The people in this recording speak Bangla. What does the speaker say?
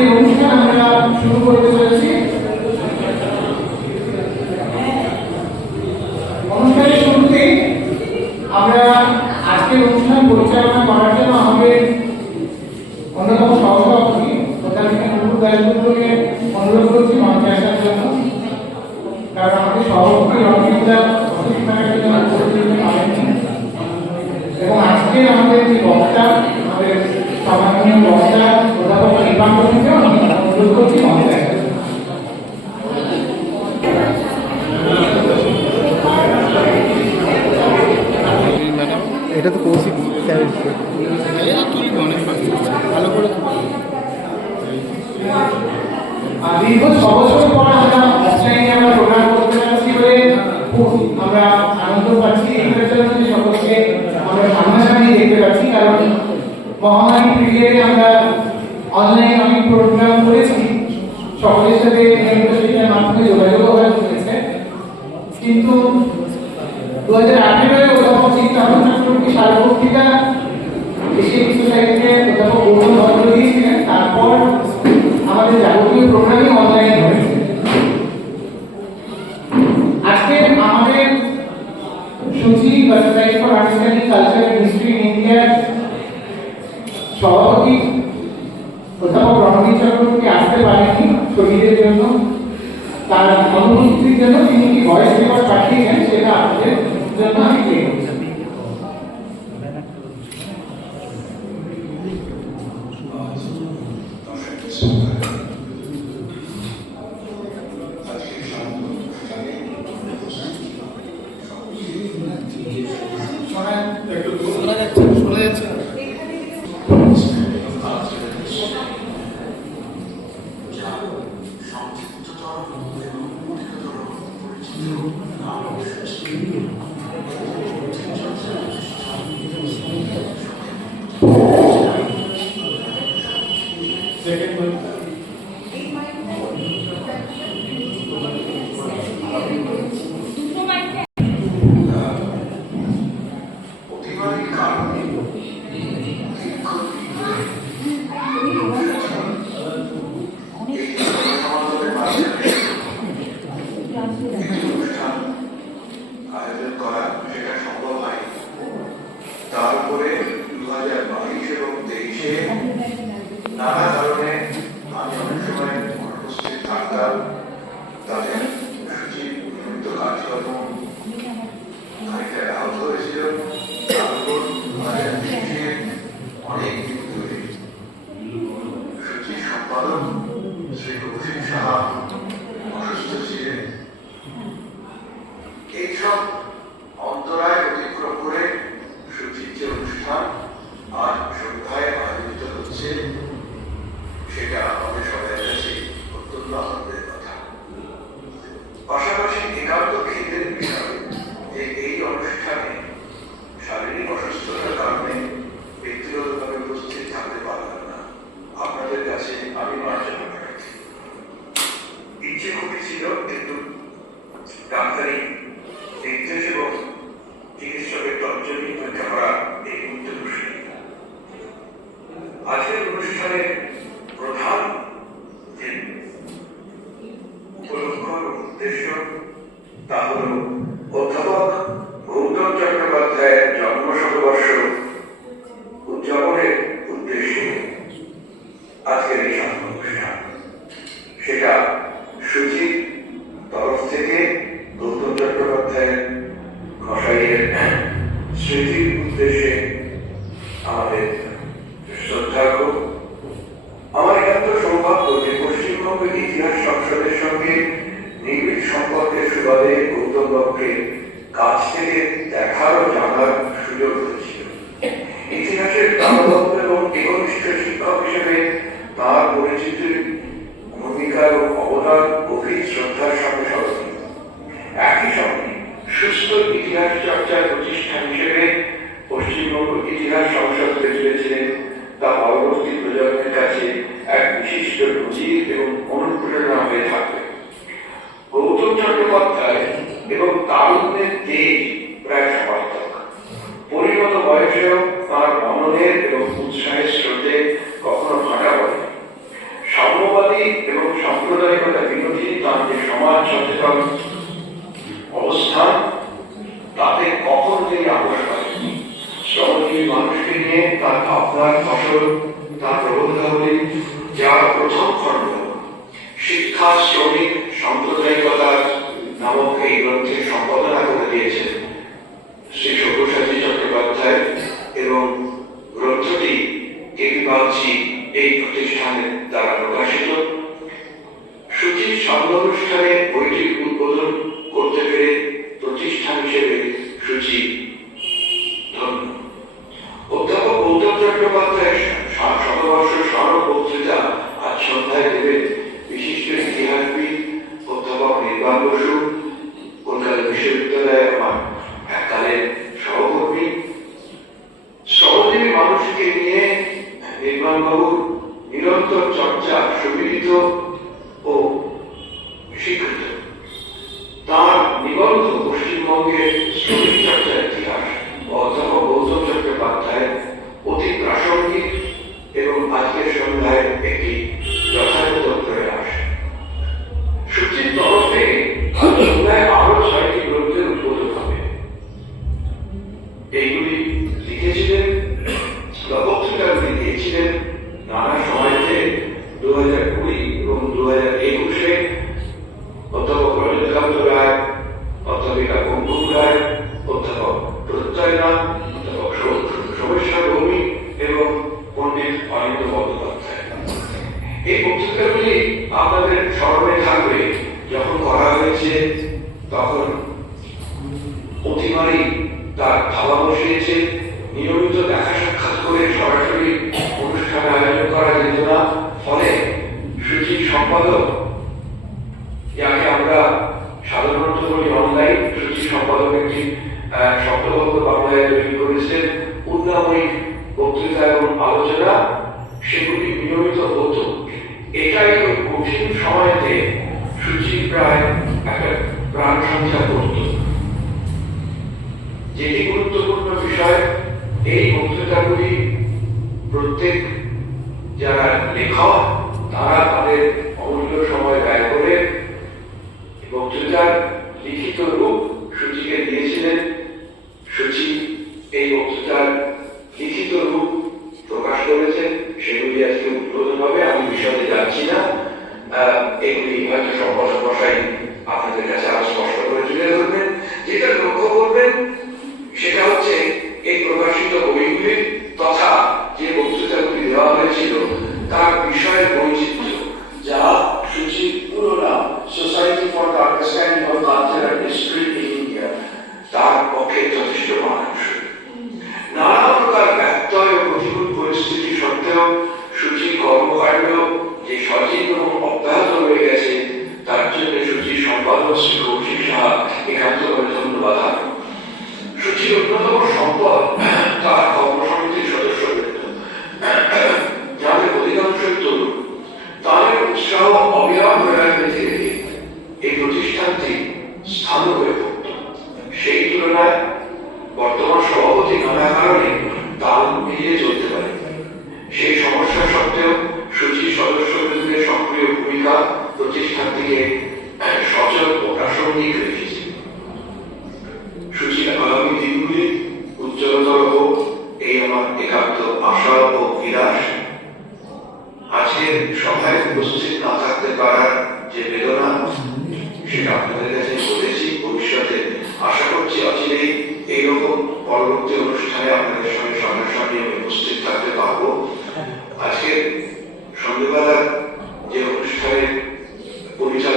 আজকের অনুষ্ঠান আমরা শুরু করতে চলেছি। অনুষ্ঠানের শুরুতে আমরা আজকের অনুষ্ঠান পরিচালনা করার জন্য আমাদের অন্যতম সহসভাপতি অনুরোধ করছি মঞ্চে আসার জন্য। কারণ আমাদের সভাপতি রণজিৎদা অসুস্থ থাকার জন্য এবং আজকে আমাদের যে বক্তা, আমাদের সম্মানীয় বক্তা অধ্যাপক নির্বাণ কর্মীকেও আমি অনুরোধ করছি মঞ্চে আসার জন্য। এটা তো কৌশিক প্রোগ্রাম করতে পারছি খুব আমরা আনন্দ পাচ্ছি। এটার আমরা সামনাসামনি দেখতে পাচ্ছি। কারণ মহামারী পিরিয়ডে আমরা অনলাইন অনেক প্রোগ্রাম করেছি। সকলের সাথে অধ্যাপক রণবীর চক্রবর্তী আসতে পারেননি শরীরের জন্য, তার অনুপস্থিতির জন্য তিনি কি ভয়েস রেকর্ড পাঠিয়েছেন সেটা আপনাদের জন্য আমি প্লে করছি অতিবাহী কারণে আয়োজন করা সেটা সম্ভব হয় তারপরে দু হাজার বাইশ নানা কারণে আমি অনেক সময় অনুপস্থিত তাদের কাজকর্ম খানিকটা আহত হয়েছিল অনেক দিন ধরে সম্পাদক doctorate, dentistry, তার পরিচিতির ভূমিকা ও অবদান গভীর শ্রদ্ধার সঙ্গে স্মরণীয়। একই সঙ্গে সুস্থ ইতিহাস চর্চার প্রতিষ্ঠান হিসেবে পশ্চিমবঙ্গ ইতিহাস সংসদ গড়ে তুলেছিলেন তা পরবর্তী প্রজন্মের কাছে এক বিশিষ্ট নজির এবং অনুপ্রেরণা হয়ে থাকবে। গৌতম চট্টোপাধ্যায় এবং তারুণ্যের তেজ প্রায় সমার্থক। পরিণত বয়সেও তার মননের এবং উৎসাহের স্রোতে কখনো ভাটা তাদের সমাজ সচেতন অবস্থান তাতে কখন মানুষকে নিয়ে তার ভাবনার ফসল, তার প্রবন্ধাবলী যার প্রথম খণ্ড। শিক্ষা, শ্রমিক সম্প্রদায়িকতা নামক এই গ্রন্থের সম্পাদনা করে দিয়েছেন। অধ্যাপক গৌতম চট্টোপাধ্যায় ষাট শতবর্ষ স্মারক বক্তৃতা আজ সন্ধ্যায় দেবেন বিশিষ্ট ইতিহাসবিদ, অধ্যাপক নির্বাণ বসু, কলকাতা বিশ্ববিদ্যালয়ে আমার এককালের সহকর্মী। সহজেই মানুষকে নিয়ে চর্চা ও স্বীকৃত তার নিবন্ধ পশ্চিমবঙ্গের শ্রমিক চর্চার ইতিহাস, অধ্যাপক গৌতম অতি প্রাসঙ্গিক এবং আজকের সন্ধ্যায় একটি যথাযথ তার খাওয়া বসিয়েছে নিয়মিত দেখা সাক্ষাৎ করে সরাসরি অনুষ্ঠান আয়োজন করা যেত না, ফলে সূচির সম্পাদক, যাকে আমরা সাধারণত বলি অনলাইন সূচি সম্পাদক একটি শব্দবদ্ধ বাংলায় তৈরি করেছেন উন্নাময়ী বক্তৃতা এবং আলোচনা, সেগুলি নিয়মিত হতো। এটাই কঠিন সময়তে সূচি প্রায় একটা প্রাণ সঞ্চার করত। যেটি গুরুত্বপূর্ণ বিষয়, এই বক্তৃতাগুলি প্রত্যেক যারা লেখক, তারা তাদের অমূল্য সময় ব্যয় করে বক্তৃতার লিখিত রূপ সূচিকে দিয়েছিলেন। সূচি এই বক্তৃতার লিখিত রূপ প্রকাশ করেছেন। সেগুলি আজকে উদ্বোধন হবে। আমি বিষয়ে যাচ্ছি না। এগুলি হয়তো সম্পর্ক আপনাদের কাছে আরও স্পষ্ট করে তুলে ধরবেন। যেটা লক্ষ্য করবেন প্রকাশিত তথা যে বক্তৃতাগুলি দেওয়া হয়েছিল, তার বিষয়ের বৈচিত্র্য, যা সূচির পুরো society for the understanding of culture and history in India তার পক্ষে যথেষ্ট মানানসই নানা প্রকার ব্যত্যয় ও প্রতিকূল পরিস্থিতি সত্ত্বেও সূচির কর্মকাণ্ড যে সজীব এবং অব্যাহত রয়ে গেছে, তার জন্য সূচির সম্পাদক শ্রী কৌশিক সাহা একান্তভাবে ধন্যবাদ সূচির অন্যতম সম্পদ তার কর্মসমিতির সদস্যবৃন্দ যাদের অধিকাংশই তরুণ তাদের উৎসাহ অবিরাম হয়ে বেঁধে রেখে এই প্রতিষ্ঠানটি স্থান হয়ে পড়ত সেই তুলনায় বর্তমান সভাপতি নানা কারণে তাল মিলিয়ে চলতে পারে। সেই সমস্যা সত্ত্বেও সূচির সদস্যবৃন্দের সক্রিয় ভূমিকা প্রতিষ্ঠানটিকে সচল ও প্রাসঙ্গিক রেখেছে। সূচির আগামী দিনগুলি উজ্জ্বলতর হোক, এই আমার একান্ত আশা ও বিরাস আজকের সভায় উপস্থিত না থাকতে পারার যে বেদনা, সেটা আপনাদের কাছে বলেছি, ভবিষ্যতে আশা করছি অচিরেই এইরকম পরবর্তী অনুষ্ঠানে আপনাদের সঙ্গে সামনাসামনি আমি উপস্থিত থাকতে পারব। আজকে সন্ধ্যেবেলা যে অনুষ্ঠানের পরিচালনা